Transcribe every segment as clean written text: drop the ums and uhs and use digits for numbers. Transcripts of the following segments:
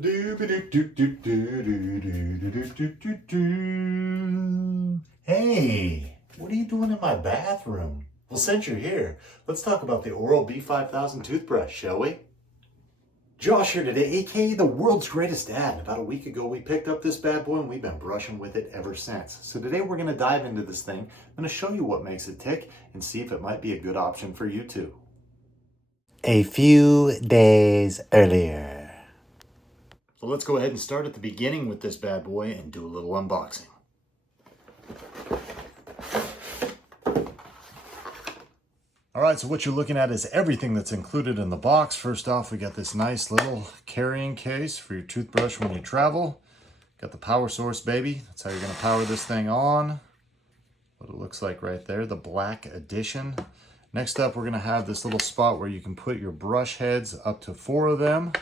Hey, what are you doing in my bathroom? Well, since you're here, let's talk about the Oral-B 5000 toothbrush, shall we? Josh here today, aka the world's greatest dad. About a week ago, we picked up this bad boy and we've been brushing with it ever since. So today we're going to dive into this thing. I'm going to show you what makes it tick and see if it might be a good option for you too. A few days earlier. So let's go ahead and start at the beginning with this bad boy and do a little unboxing. All right, so what you're looking at is everything that's included in the box. First off, we got this nice little carrying case for your toothbrush when you travel. Got the power source, baby. That's how you're gonna power this thing on. What it looks like right there, the black edition. Next up, we're gonna have this little spot where you can put your brush heads, up to 4 of them,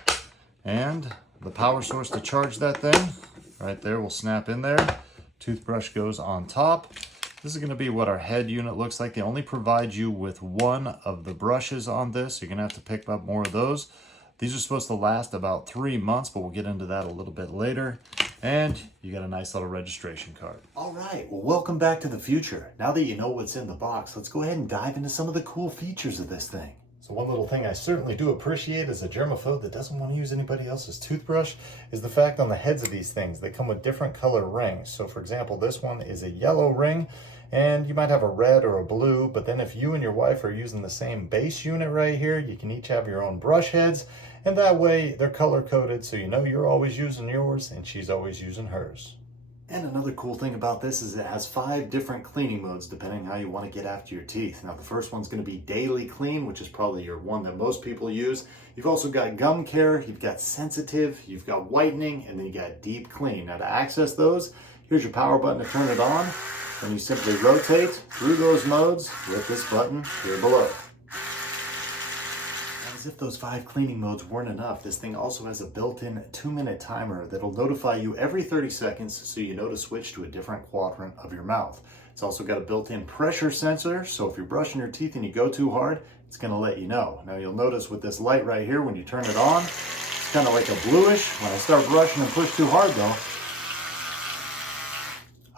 and the power source to charge that thing. Right there will snap in there. Toothbrush goes on top. This is going to be what our head unit looks like. They only provide you with 1 of the brushes on this. You're going to have to pick up more of those. These are supposed to last about 3 months, but we'll get into that a little bit later. And you got a nice little registration card. All right, well, welcome back to the future. Now that you know what's in the box, let's go ahead and dive into some of the cool features of this thing. So one little thing I certainly do appreciate as a germaphobe that doesn't want to use anybody else's toothbrush is the fact on the heads of these things, they come with different color rings. So for example, this one is a yellow ring and you might have a red or a blue, but then if you and your wife are using the same base unit right here, you can each have your own brush heads, and that way they're color coded so you know you're always using yours and she's always using hers. And another cool thing about this is it has 5 different cleaning modes depending how you want to get after your teeth. Now the first one's going to be daily clean, which is probably your one that most people use. You've also got gum care, you've got sensitive, you've got whitening, and then you got deep clean. Now to access those, here's your power button to turn it on, and you simply rotate through those modes with this button here below. As if those 5 cleaning modes weren't enough, this thing also has a built-in 2-minute timer that'll notify you every 30 seconds so you know to switch to a different quadrant of your mouth. It's also got a built-in pressure sensor, so if you're brushing your teeth and you go too hard, it's going to let you know. Now you'll notice with this light right here, when you turn it on, it's kind of like a bluish. When I start brushing and push too hard though,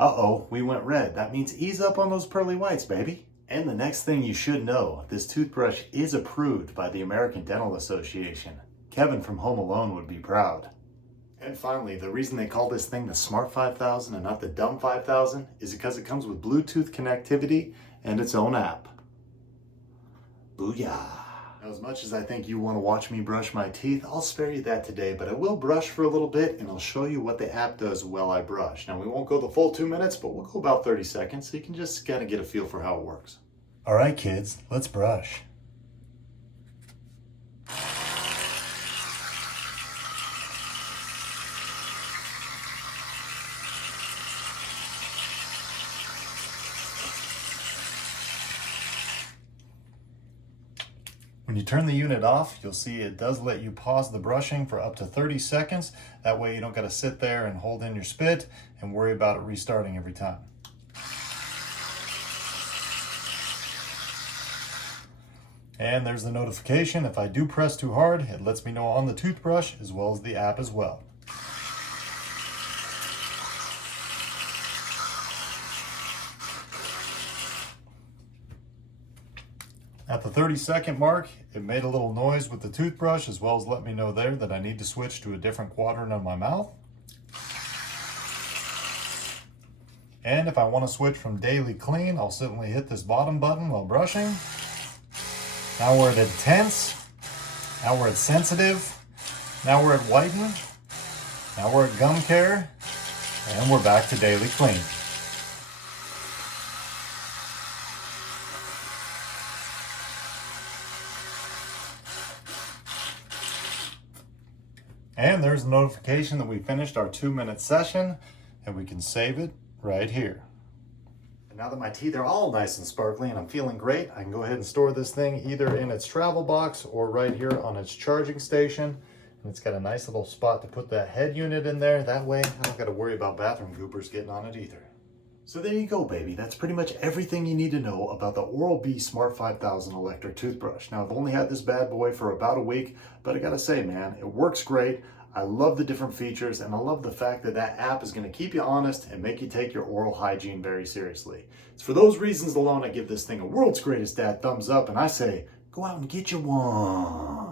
uh-oh, we went red. That means ease up on those pearly whites, baby. And the next thing you should know, this toothbrush is approved by the American Dental Association. Kevin from Home Alone would be proud. And finally, the reason they call this thing the Smart 5000 and not the Dumb 5000 is because it comes with Bluetooth connectivity and its own app. Booyah! Now, as much as I think you want to watch me brush my teeth, I'll spare you that today, but I will brush for a little bit and I'll show you what the app does while I brush. Now, we won't go the full 2 minutes, but we'll go about 30 seconds so you can just kind of get a feel for how it works. All right, kids, let's brush. When you turn the unit off, you'll see it does let you pause the brushing for up to 30 seconds. That way you don't got to sit there and hold in your spit and worry about it restarting every time. And there's the notification. If I do press too hard, it lets me know on the toothbrush as well as the app as well. At the 30-second mark, it made a little noise with the toothbrush as well as let me know there that I need to switch to a different quadrant of my mouth. And if I want to switch from daily clean, I'll simply hit this bottom button while brushing. Now we're at intense. Now we're at sensitive. Now we're at whiten. Now we're at gum care. And we're back to daily clean. And there's a notification that we finished our 2-minute session and we can save it right here. And now that my teeth are all nice and sparkly and I'm feeling great, I can go ahead and store this thing either in its travel box or right here on its charging station. And it's got a nice little spot to put that head unit in there. That way I don't got to worry about bathroom goopers getting on it either. So there you go, baby. That's pretty much everything you need to know about the Oral-B Smart 5000 electric toothbrush. Now, I've only had this bad boy for about a week, but I gotta say, man, it works great. I love the different features, and I love the fact that that app is going to keep you honest and make you take your oral hygiene very seriously. It's for those reasons alone I give this thing a world's greatest dad thumbs up, and I say, go out and get you one.